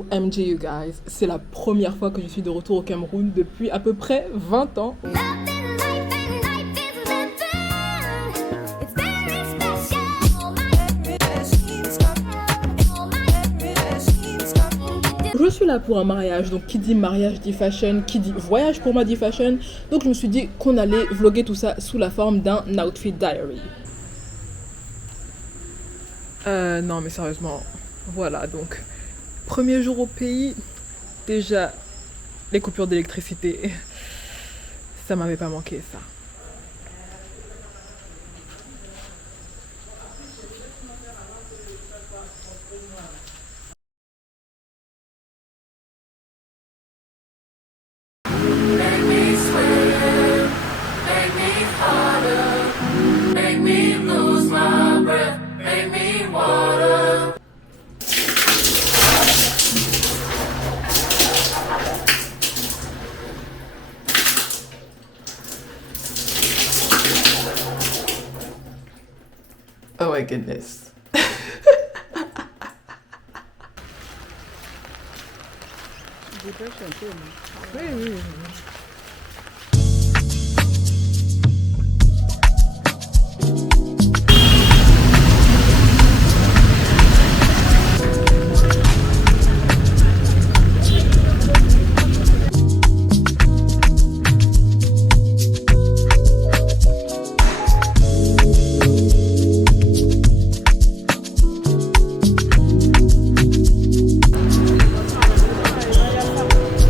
au MJ, you guys. C'est la première fois que je suis de retour au Cameroun depuis à peu près 20 ans. Je suis là pour un mariage, donc qui dit mariage dit fashion, qui dit voyage pour moi dit fashion. Donc je me suis dit qu'on allait vlogger tout ça sous la forme d'un outfit diary. Non mais sérieusement, voilà donc. Premier jour au pays, déjà les coupures d'électricité, ça m'avait pas manqué ça. Make me swim, make me harder, make me lose my breath, make me water. Oh my goodness. Oui, oui, oui.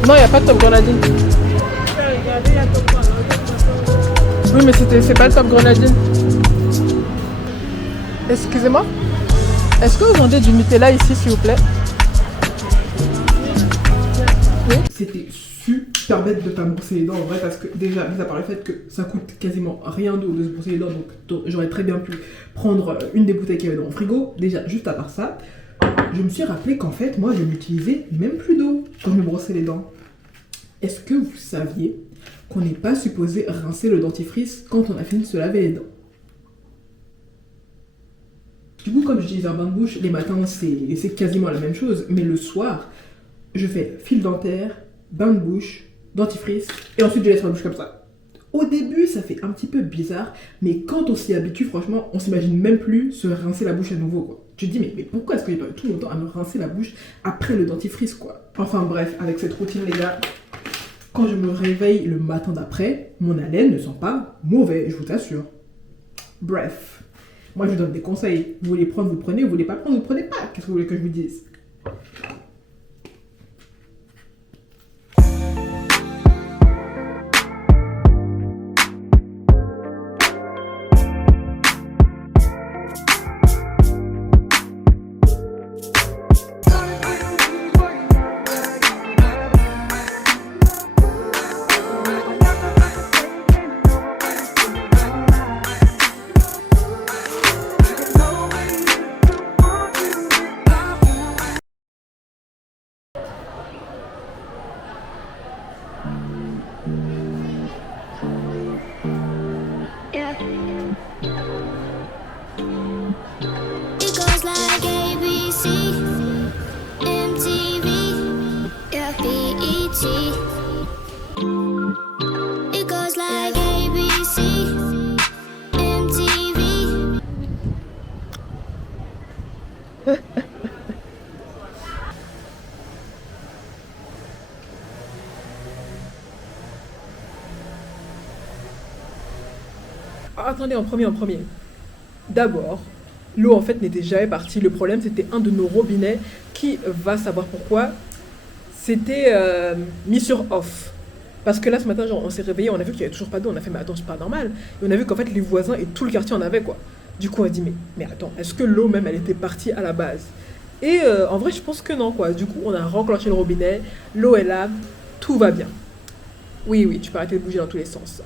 Non, il n'y a pas de Top Grenadine. Oui, mais c'est pas le Top Grenadine. Excusez-moi. Est-ce que vous vendez du Nutella ici, s'il vous plaît? Oui. C'était super bête de pas me brosser les dents en vrai, parce que déjà, mis à part le fait que ça coûte quasiment rien d'eau de se brosser les dents, donc j'aurais très bien pu prendre une des bouteilles qu'il y avait dans mon frigo. Déjà, juste à part ça, je me suis rappelé qu'en fait, moi, je n'utilisais même plus d'eau quand je me brossais les dents. Est-ce que vous saviez qu'on n'est pas supposé rincer le dentifrice quand on a fini de se laver les dents? Du coup, comme j'utilise un bain de bouche, les matins, c'est quasiment la même chose, mais le soir, je fais fil dentaire, bain de bouche, dentifrice, et ensuite je laisse ma bouche comme ça. Au début, ça fait un petit peu bizarre, mais quand on s'y habitue, franchement, on s'imagine même plus se rincer la bouche à nouveau, quoi. Tu te dis, mais pourquoi est-ce que j'ai pas eu tout mon temps à me rincer la bouche après le dentifrice, quoi? Enfin bref, avec cette routine, les gars, quand je me réveille le matin d'après, mon haleine ne sent pas mauvais, je vous assure. Bref, moi je vous donne des conseils. Vous voulez prendre, vous prenez. Vous voulez pas prendre, vous prenez pas. Qu'est-ce que vous voulez que je vous dise? It goes like ABC, MTV, yeah, BET. It goes like ABC, MTV. Attendez, en premier. D'abord, l'eau en fait n'était jamais partie. Le problème c'était un de nos robinets qui, va savoir pourquoi, c'était mis sur off. Parce que là ce matin, genre, on s'est réveillé, on a vu qu'il y avait toujours pas d'eau, on a fait mais attends, c'est pas normal. Et on a vu qu'en fait les voisins et tout le quartier en avaient quoi. Du coup on a dit mais attends, est-ce que l'eau même elle était partie à la base? Et en vrai je pense que non quoi. Du coup on a renclenché le robinet, l'eau est là, tout va bien. Oui, tu peux arrêter de bouger dans tous les sens.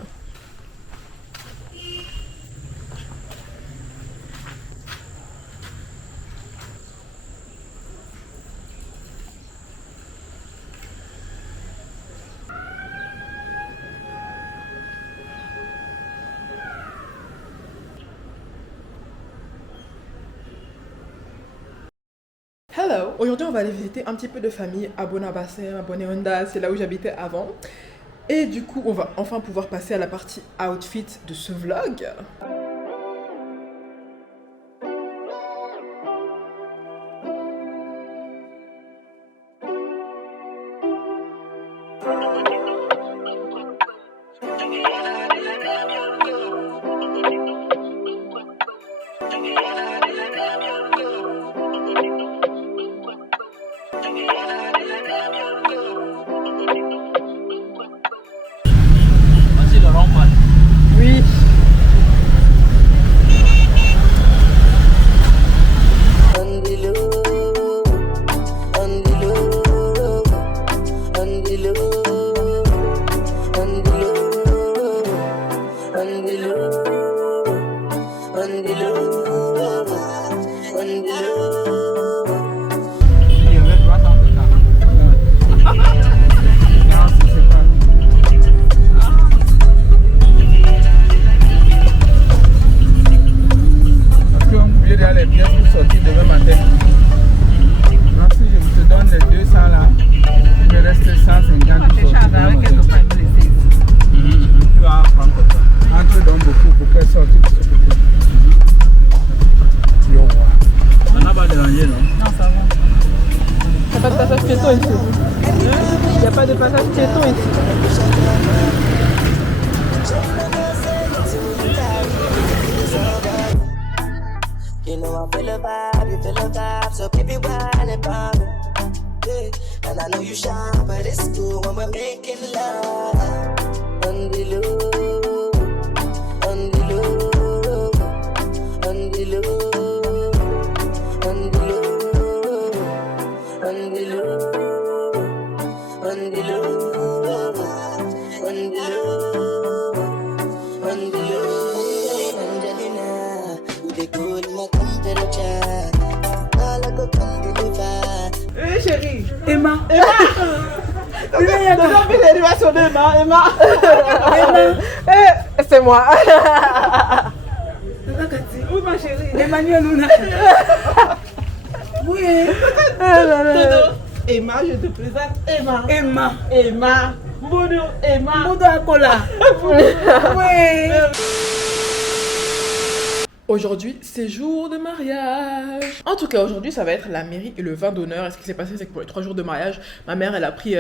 Hello! Aujourd'hui, on va aller visiter un petit peu de famille à Bonabassem, à Bonehonda, c'est là où j'habitais avant. Et du coup, on va enfin pouvoir passer à la partie outfit de ce vlog. Oui. Les pièces pour sortir demain matin. Donc si je te donne les 200 là, il me reste 150 pour sortir demain matin. Tu vas prendre ça. Entre donc beaucoup pour qu'elle sorte. Yo, ça n'a pas dérangé, non? Non, ça va. Il n'y a pas de passage piéton ici. Il n'y a pas de passage piéton ici. You know I feel a vibe, you feel a vibe, so baby whine about it. Yeah. And I know you shy, but it's cool when we're making love. On the low, on the low, on the low, on the low, on the low, on the low, on the low, on the low. Angelina, you the cool in my temperature. All I go come deliver. Oui, chérie. Emma. Donne les animations d'Emma. Emma. C'est moi. Oui, ma chérie. Emmanuel Luna. Oui. Emma, je te présente Emma. Emma. Mono Emma. Mono Akola. Oui. Aujourd'hui, c'est jour de mariage. En tout cas, aujourd'hui, ça va être la mairie et le vin d'honneur. Et ce qui s'est passé, c'est que pour les 3 jours de mariage, ma mère, elle a pris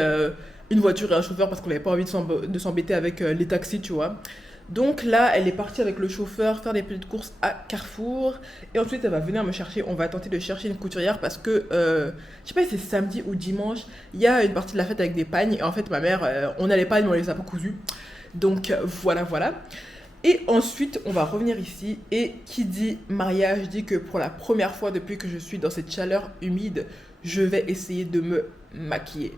une voiture et un chauffeur parce qu'on n'avait pas envie de s'embêter avec les taxis, tu vois. Donc là, elle est partie avec le chauffeur faire des petites courses à Carrefour. Et ensuite, elle va venir me chercher. On va tenter de chercher une couturière parce que, je sais pas si c'est samedi ou dimanche, il y a une partie de la fête avec des pagnes. Et en fait, ma mère, on a les pagnes, mais on les a pas cousues. Donc voilà. Et ensuite, on va revenir ici. Et qui dit mariage dit que pour la première fois depuis que je suis dans cette chaleur humide, je vais essayer de me maquiller.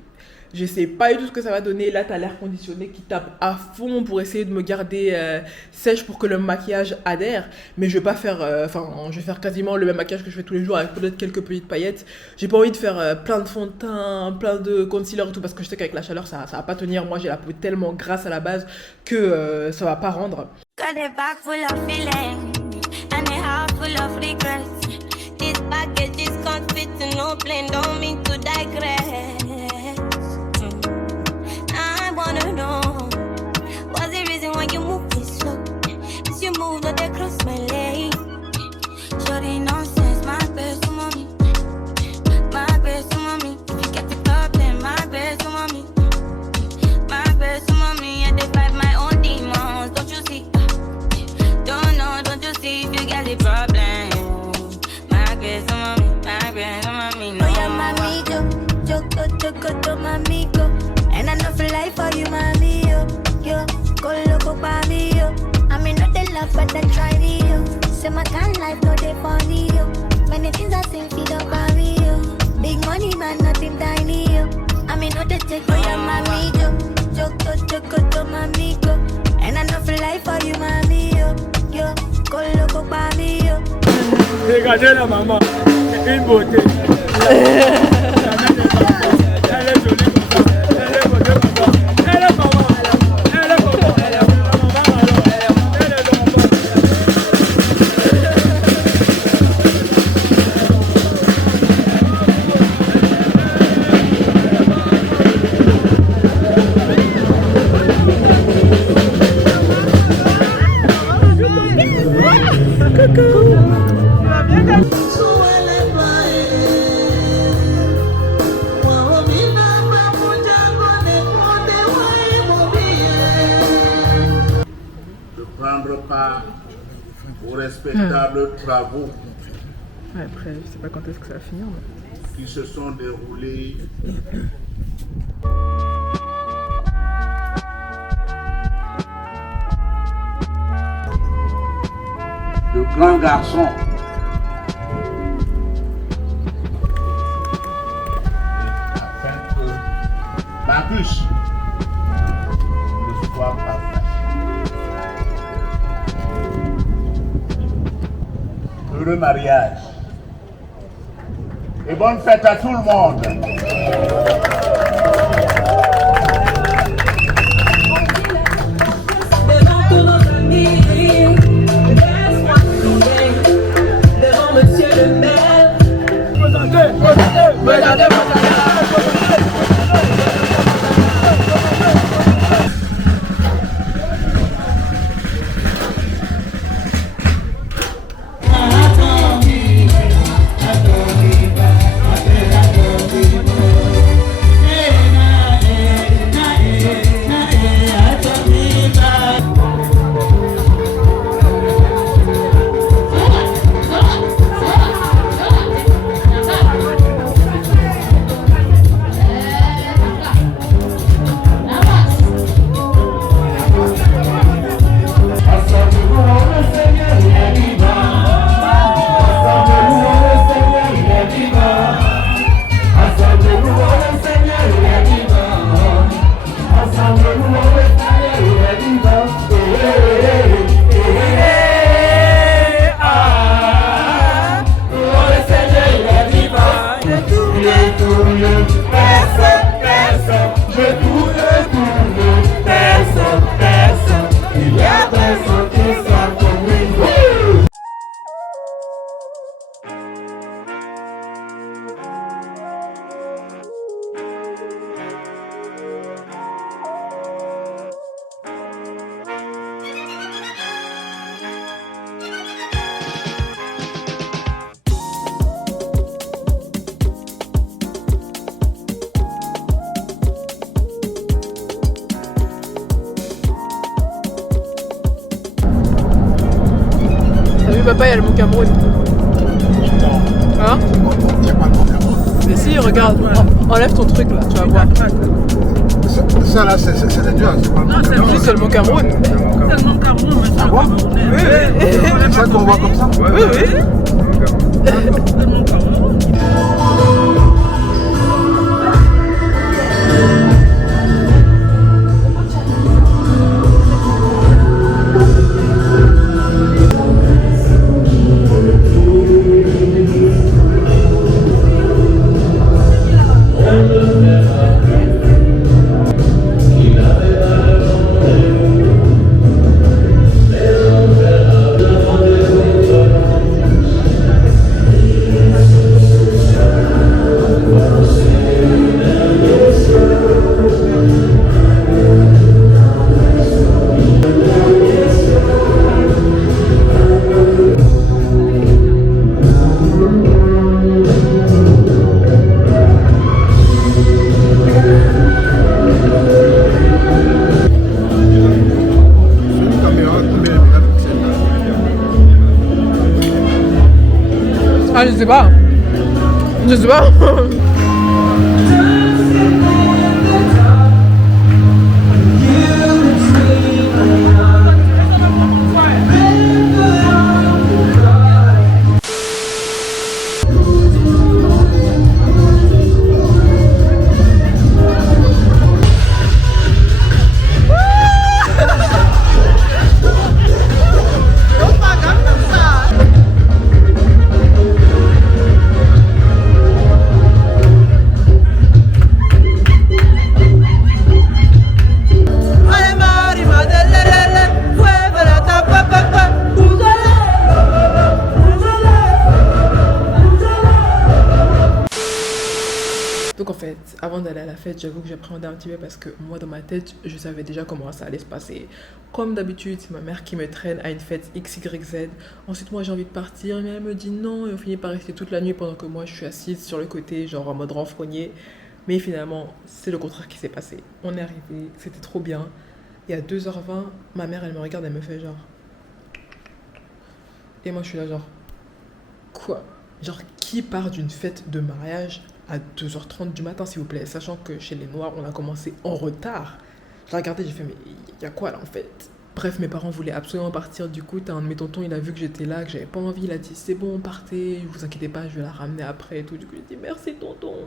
Je sais pas du tout ce que ça va donner. Là, t'as l'air conditionné qui tape à fond pour essayer de me garder sèche pour que le maquillage adhère. Mais je vais pas faire... je vais faire quasiment le même maquillage que je fais tous les jours avec peut-être quelques petites paillettes. J'ai pas envie de faire plein de fond de teint, plein de concealer et tout parce que je sais qu'avec la chaleur, ça va pas tenir. Moi, j'ai la peau tellement grasse à la base que ça va pas rendre. Got a bag full of feelings and a heart full of regrets. This package is fit to no plane, don't mean to digress. I wanna know what's the reason why you move this slow? As you move, don't they cross my lane? Shorty nonsense, my best to mommy. My best to mommy. If you get the problem, my best to mommy. My best to mommy. And they fight my own demons, don't you see? Don't you see if you get the problem? My best to mommy, no. Oh yeah, mami, yo, mami, go. And I know for life for you, mami, yo, go loco pa me, yo. I mean, not the love, but I try me, yo. Say my kind life, no they funny, yo. Many things I sing, feed up by me, yo. Big money, man, nothing tiny, yo. I mean, not the check, oh yeah, mami, yo, mami, go. And I know for life for you, mami, yo, go loco pa me, yo. Regardez la maman, une beauté. Elle est jolie comme ça. Elle est beauté comme ça. Elle est maman. Elle est maman. Elle est maman. Elle est maman. respectables travaux Ouais, après, je sais pas quand est-ce que ça va finir. Mais... qui se sont déroulés de grands garçons afin que Marcus ne soit pas fâché. Heureux mariage et bonne fête à tout le monde. Devant tous nos amis, laisse-moi tomber. Devant monsieur le maire. Papa, il y a le Mont Cameroun. Hein? Il n'y a pas de Cameroun. Mais si, regarde, enlève ton truc là, tu vas voir. Ça là, c'est les dieux, c'est pas le Mont Cameroun. Si, c'est le Mont Cameroun. C'est le Mont Cameroun, mais c'est le Camerounais. Oui. C'est ça qu'on voit comme ça? Oui, oui. C'est le Mont Cameroun. Ah, je sais pas. Je sais pas. Donc en fait, avant d'aller à la fête, j'avoue que j'appréhendais un petit peu parce que moi dans ma tête, je savais déjà comment ça allait se passer. Comme d'habitude, c'est ma mère qui me traîne à une fête XYZ. Ensuite moi j'ai envie de partir, mais elle me dit non et on finit par rester toute la nuit pendant que moi je suis assise sur le côté, genre en mode renfrognée. Mais finalement, c'est le contraire qui s'est passé. On est arrivé, c'était trop bien. Et à 2h20, ma mère elle me regarde, elle me fait genre... Et moi, je suis là genre, quoi? Genre, qui part d'une fête de mariage à 2h30 du matin, s'il vous plaît? Sachant que chez les Noirs, on a commencé en retard. J'ai regardé, j'ai fait, mais il y a quoi là en fait? Bref, mes parents voulaient absolument partir. Du coup, t'as un de mes tontons, il a vu que j'étais là, que j'avais pas envie. Il a dit, c'est bon, partez, vous inquiétez pas, je vais la ramener après et tout. Du coup, j'ai dit, merci tonton.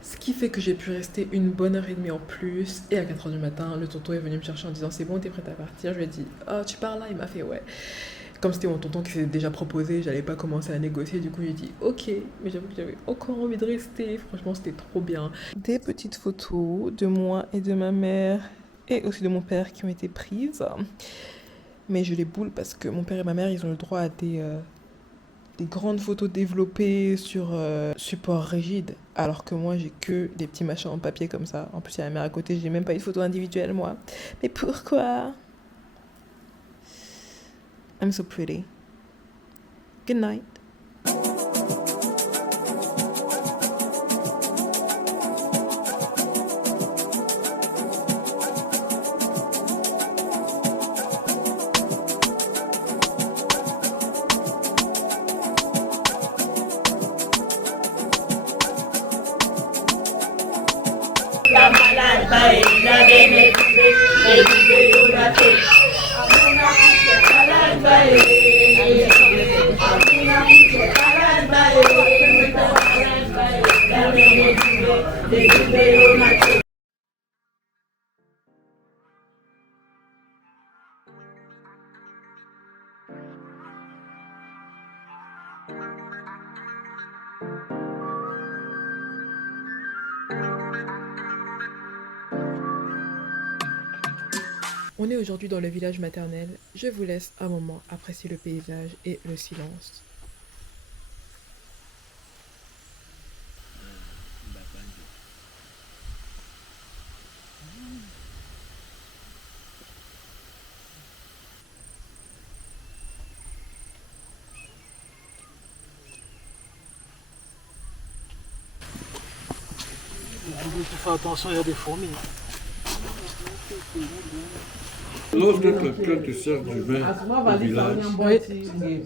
Ce qui fait que j'ai pu rester une bonne heure et demie en plus. Et à 4h du matin, le tonton est venu me chercher en disant, c'est bon, t'es prête à partir? Je lui ai dit, oh, tu pars là? Il m'a fait, ouais. Comme c'était mon tonton qui s'était déjà proposé, j'allais pas commencer à négocier. Du coup, j'ai dit, ok. Mais j'avoue que j'avais encore envie de rester. Franchement, c'était trop bien. Des petites photos de moi et de ma mère. Et aussi de mon père qui ont été prises. Mais je les boule parce que mon père et ma mère, ils ont le droit à des grandes photos développées sur support rigide. Alors que moi, j'ai que des petits machins en papier comme ça. En plus, il y a ma mère à côté, j'ai même pas une photo individuelle, moi. Mais pourquoi? I'm so pretty. Good night. On est aujourd'hui dans le village maternel. Je vous laisse un moment apprécier le paysage et le silence. Il faut faire attention, il y a des fourmis. Lorsque quelqu'un te sert du vin au village,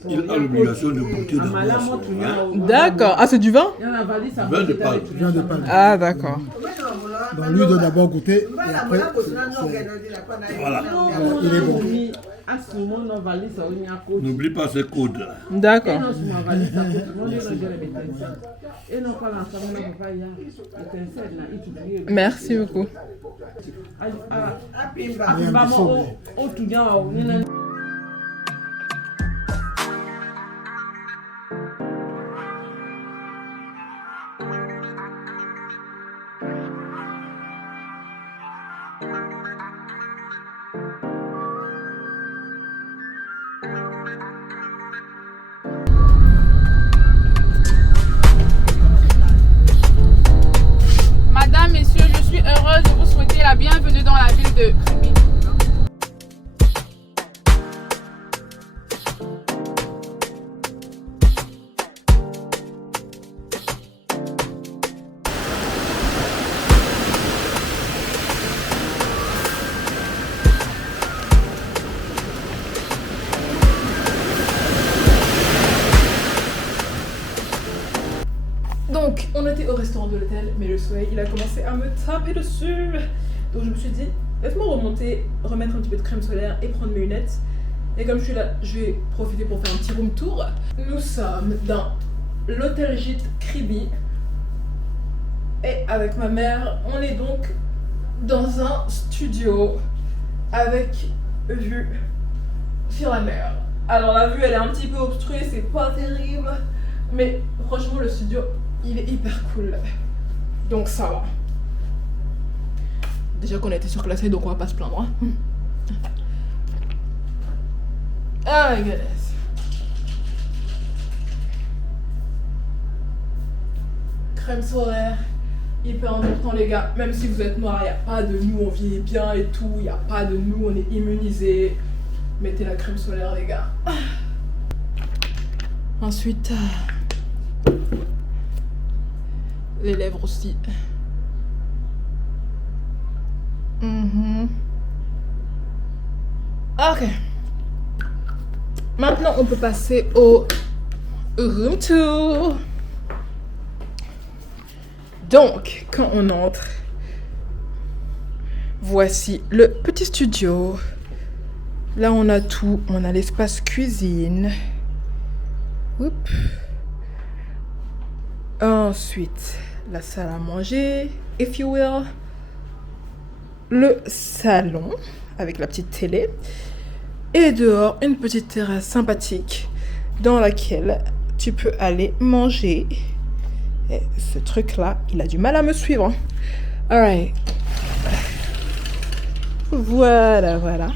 il a l'obligation de goûter d'abord son vin. D'accord. Ah, c'est du vin? Vin de palme. Vin de palme. Ah, d'accord. Donc lui doit d'abord goûter et après, Voilà. il est bon. N'oublie pas ces codes. D'accord. Merci beaucoup. Madame, messieurs, je suis heureuse de vous souhaiter la bienvenue dans la ville de Kribi. Donc, on était au restaurant de l'hôtel, mais le soleil, il a commencé à me taper dessus. Donc, je me suis dit, laisse-moi remonter, remettre un petit peu de crème solaire et prendre mes lunettes. Et comme je suis là, je vais profiter pour faire un petit room tour. Nous sommes dans l'hôtel gîte Kribi. Et avec ma mère, on est donc dans un studio avec vue sur la mer. Alors, la vue, elle est un petit peu obstruée, c'est pas terrible. Mais franchement, le studio, il est hyper cool. Donc ça va. Déjà qu'on a été surclassé, donc on va pas se plaindre. Hein. Ah my goodness. Crème solaire, hyper important les gars. Même si vous êtes noirs, il n'y a pas de nous, on vieillit bien et tout. Il n'y a pas de nous, on est immunisés. Mettez la crème solaire les gars. Ensuite... les lèvres aussi. Ok. Maintenant, on peut passer au room tour. Donc, quand on entre, voici le petit studio. Là, on a tout. On a l'espace cuisine. Oups. Ensuite, la salle à manger, if you will. Le salon, avec la petite télé. Et dehors, une petite terrasse sympathique dans laquelle tu peux aller manger. Et ce truc-là, il a du mal à me suivre. Alright. Voilà, voilà.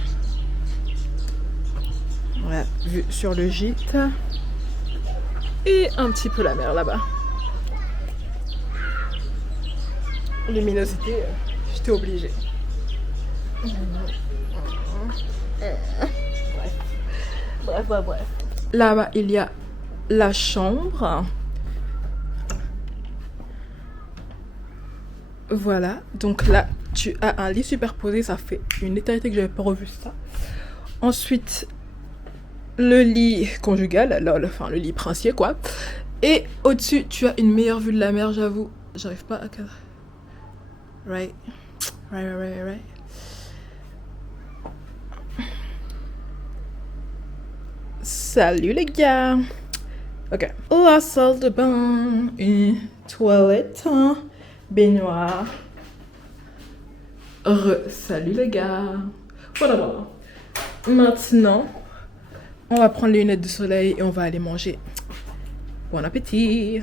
Voilà, vue sur le gîte. Et un petit peu la mer là-bas. Luminosité, j'étais obligée. Bref. Là-bas, il y a la chambre. Voilà, donc là, tu as un lit superposé. Ça fait une éternité que je n'avais pas revu ça. Ensuite, le lit conjugal, enfin le lit princier, quoi. Et au-dessus, tu as une meilleure vue de la mer, j'avoue. J'arrive pas à cadrer. Right. Salut les gars. Ok. La salle de bain, une toilette, baignoire. Salut les gars. Voilà. Maintenant, on va prendre les lunettes de soleil et on va aller manger. Bon appétit.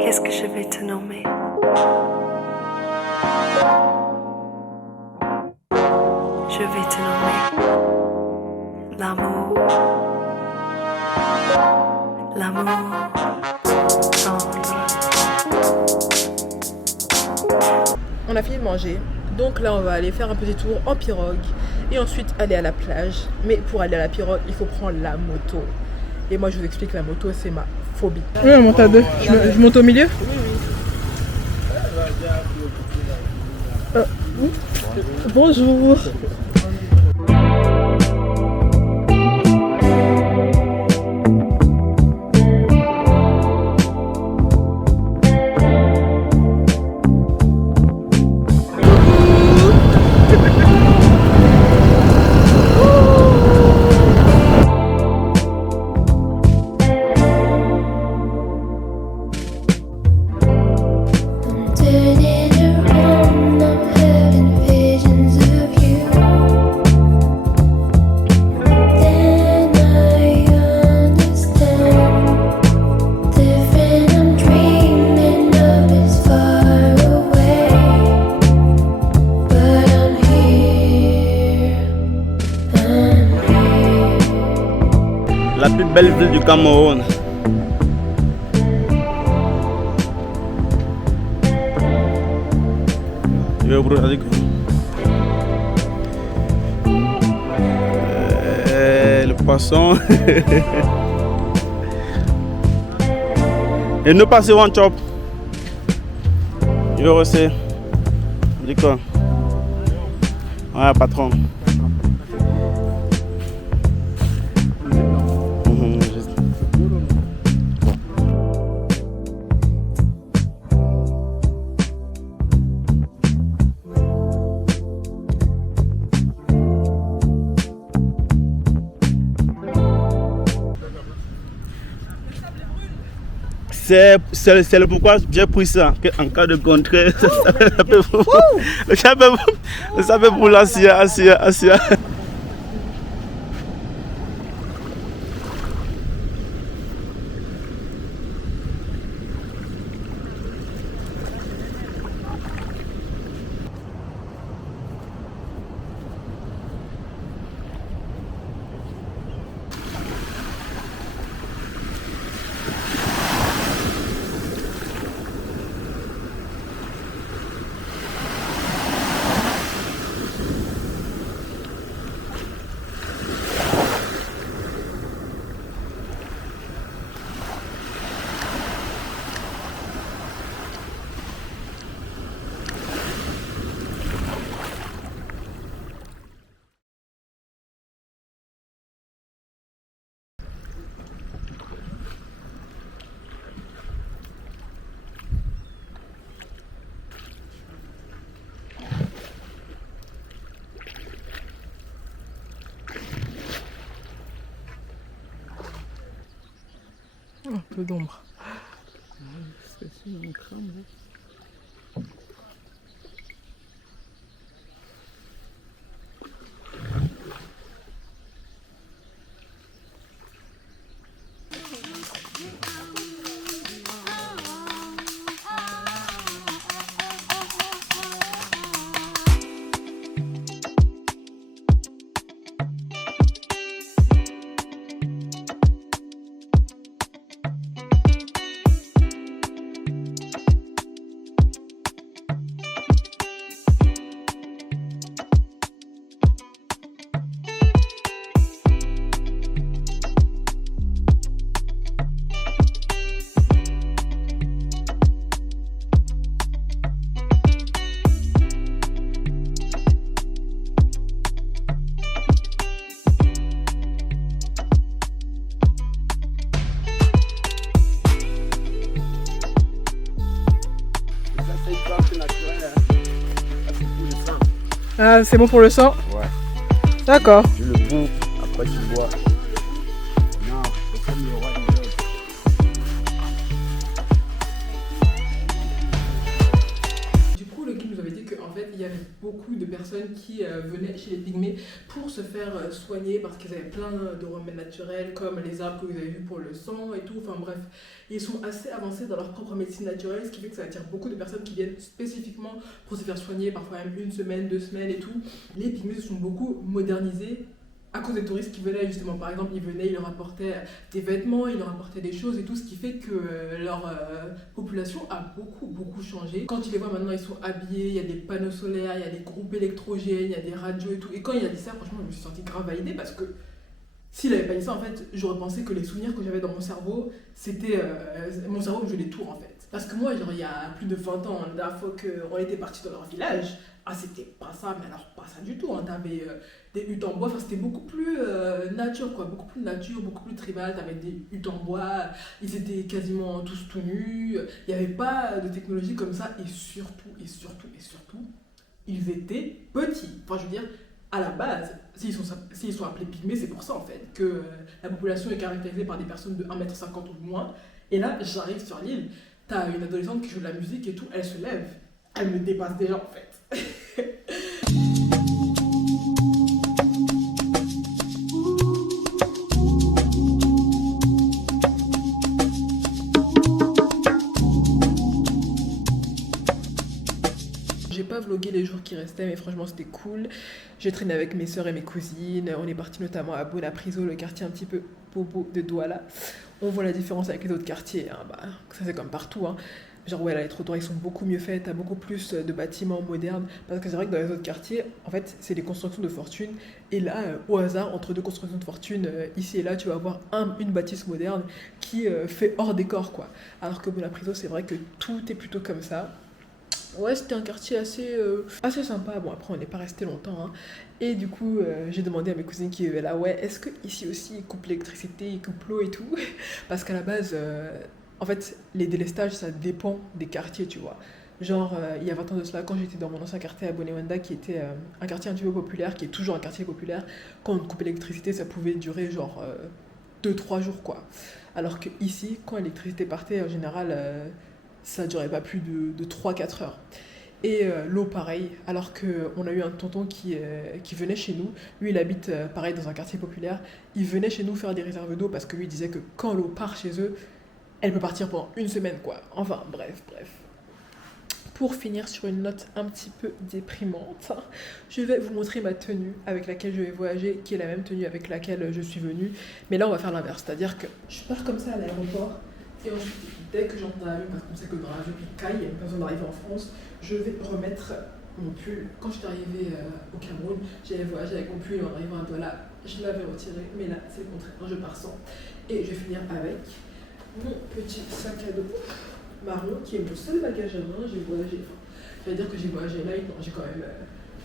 Qu'est-ce que je vais te nommer? Je vais te nommer l'amour. L'amour tendre. On a fini de manger. Donc là, on va aller faire un petit tour en pirogue et ensuite aller à la plage. Mais pour aller à la pirogue, il faut prendre la moto. Et moi, je vous explique, la moto, c'est ma phobie. Oui, on monte à deux. Je monte au milieu? Oui. Bonjour. Turning around, I'm having visions of you. belle ville du Cameroun. Je vais vous dire le poisson. Et nous passons en chop. Je sais. Dis quoi? Ouais, patron. C'est le pourquoi j'ai pris ça. En cas de contraire, ça peut pour l'Asia. Un peu d'ombre. C'est une crème. Ah, c'est bon pour le sang? Ouais. D'accord. Tu le bois, après tu bois. Non, c'est comme le roi du monde. Du coup, le guide nous avait dit qu'en fait, il y avait beaucoup de personnes qui venaient chez les pygmées pour se faire soigner parce qu'ils avaient plein de remèdes naturels comme les arbres que vous avez vus pour le sang et tout. Enfin bref, ils sont assez avancés dans leur propre médecine naturelle, ce qui fait que ça attire beaucoup de personnes qui viennent spécifiquement pour se faire soigner, parfois même 1 semaine, 2 semaines et tout. Les pygmées se sont beaucoup modernisés à cause des touristes qui venaient justement. Par exemple, ils venaient, ils leur apportaient des vêtements, ils leur apportaient des choses et tout, ce qui fait que leur population a beaucoup changé. Quand tu les vois maintenant, ils sont habillés, il y a des panneaux solaires, il y a des groupes électrogènes, il y a des radios et tout. Et quand il a dit ça, franchement, je me suis sentie grave validée parce que s'il avait pas dit ça, en fait, j'aurais pensé que les souvenirs que j'avais dans mon cerveau, c'était... mon cerveau me jouait des tours, en fait. Parce que moi, genre, il y a plus de 20 ans, la dernière fois qu'on était partis dans leur village, ah, c'était pas ça, mais alors pas ça du tout. Hein. T'avais des huttes en bois, enfin, c'était beaucoup plus nature, quoi. Beaucoup plus nature, beaucoup plus tribal. T'avais des huttes en bois, ils étaient quasiment tous tout nus. Il n'y avait pas de technologie comme ça. Et surtout, ils étaient petits. Enfin, je veux dire... À la base, s'ils sont appelés pygmées, c'est pour ça en fait que la population est caractérisée par des personnes de 1m50 ou moins. Et là, j'arrive sur l'île, t'as une adolescente qui joue de la musique et tout, elle se lève, elle me dépasse déjà en fait. J'ai pas vlogué les jours qui restaient, mais franchement c'était cool. J'ai traîné avec mes soeurs et mes cousines. On est parti notamment à Bonapriso, le quartier un petit peu Bobo de Douala. On voit la différence avec les autres quartiers, hein. Bah, ça c'est comme partout, hein. Genre ouais, là, les trottoirs ils sont beaucoup mieux faits, t'as beaucoup plus de bâtiments modernes, parce que c'est vrai que dans les autres quartiers, en fait, c'est des constructions de fortune, et là, au hasard, entre deux constructions de fortune, ici et là, tu vas avoir une bâtisse moderne qui fait hors décor, quoi. Alors que Bonaprise, c'est vrai que tout est plutôt comme ça. Ouais, c'était un quartier assez sympa. Bon, après, on n'est pas resté longtemps, hein. Et du coup, j'ai demandé à mes cousines qui vivaient là, ouais, est-ce que ici aussi, ils coupent l'électricité, ils coupent l'eau et tout? Parce qu'à la base, en fait, les délestages, ça dépend des quartiers, tu vois. Genre, il y a 20 ans de cela, quand j'étais dans mon ancien quartier à Bonewanda, qui était un quartier un petit peu populaire, qui est toujours un quartier populaire, quand on coupait l'électricité, ça pouvait durer genre 2-3 jours, quoi. Alors que ici, quand l'électricité partait, en général, ça durait pas plus de 3-4 heures. Et l'eau, pareil, alors qu'on a eu un tonton qui venait chez nous. Lui, il habite, pareil, dans un quartier populaire. Il venait chez nous faire des réserves d'eau parce que lui, il disait que quand l'eau part chez eux, elle peut partir pendant une semaine, quoi. Enfin, bref. Pour finir sur une note un petit peu déprimante, je vais vous montrer ma tenue avec laquelle je vais voyager, qui est la même tenue avec laquelle je suis venue. Mais là, on va faire l'inverse, c'est-à-dire que je pars comme ça à l'aéroport, et ensuite, dès que j'entre dans l'avion, parce qu'on sait que dans l'avion, il caille, il n'y a pas besoin d'arriver en France, je vais remettre mon pull. Quand j'étais arrivée au Cameroun, j'avais voyagé avec mon pull en arrivant à Douala, je l'avais retiré, mais là, c'est le contraire, je pars sans. Et je vais finir avec mon petit sac à dos marron qui est mon seul bagage à main. J'ai voyagé, j'allais dire que j'ai voyagé light, non, j'ai quand même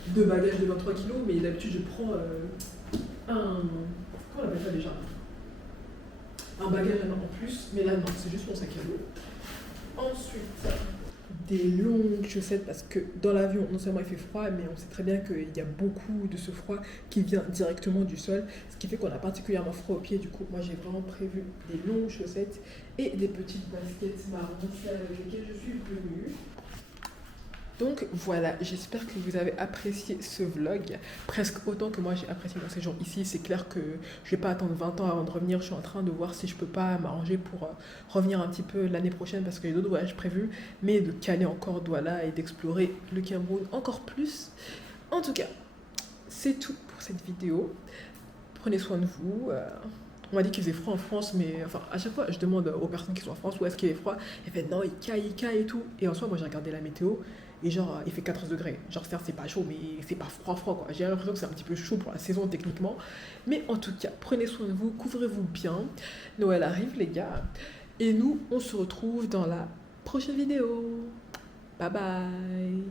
2 bagages de 23 kg, mais d'habitude je prends comment on appelle ça déjà, un bagage à main en plus, mais là non, c'est juste mon sac à dos. Ensuite, des longues chaussettes parce que dans l'avion, non seulement il fait froid, mais on sait très bien qu'il y a beaucoup de ce froid qui vient directement du sol, ce qui fait qu'on a particulièrement froid aux pieds. Du coup, moi j'ai vraiment prévu des longues chaussettes et des petites baskets marron, celles avec lesquelles je suis venue. Donc voilà, j'espère que vous avez apprécié ce vlog, presque autant que moi j'ai apprécié mon séjour ici. C'est clair que je vais pas attendre 20 ans avant de revenir, je suis en train de voir si je peux pas m'arranger pour revenir un petit peu l'année prochaine parce que j'ai d'autres voyages prévus, mais de caler encore Douala et d'explorer le Cameroun encore plus. En tout cas, c'est tout pour cette vidéo. Prenez soin de vous. On m'a dit qu'il faisait froid en France, mais enfin, à chaque fois, je demande aux personnes qui sont en France où est-ce qu'il fait froid. Ils fait non, il caille et tout. Et en soi, moi j'ai regardé la météo et genre, il fait 14 degrés. Genre, certes, c'est pas chaud, mais c'est pas froid, quoi. J'ai l'impression que c'est un petit peu chaud pour la saison techniquement. Mais en tout cas, prenez soin de vous, couvrez-vous bien. Noël arrive, les gars. Et nous, on se retrouve dans la prochaine vidéo. Bye bye.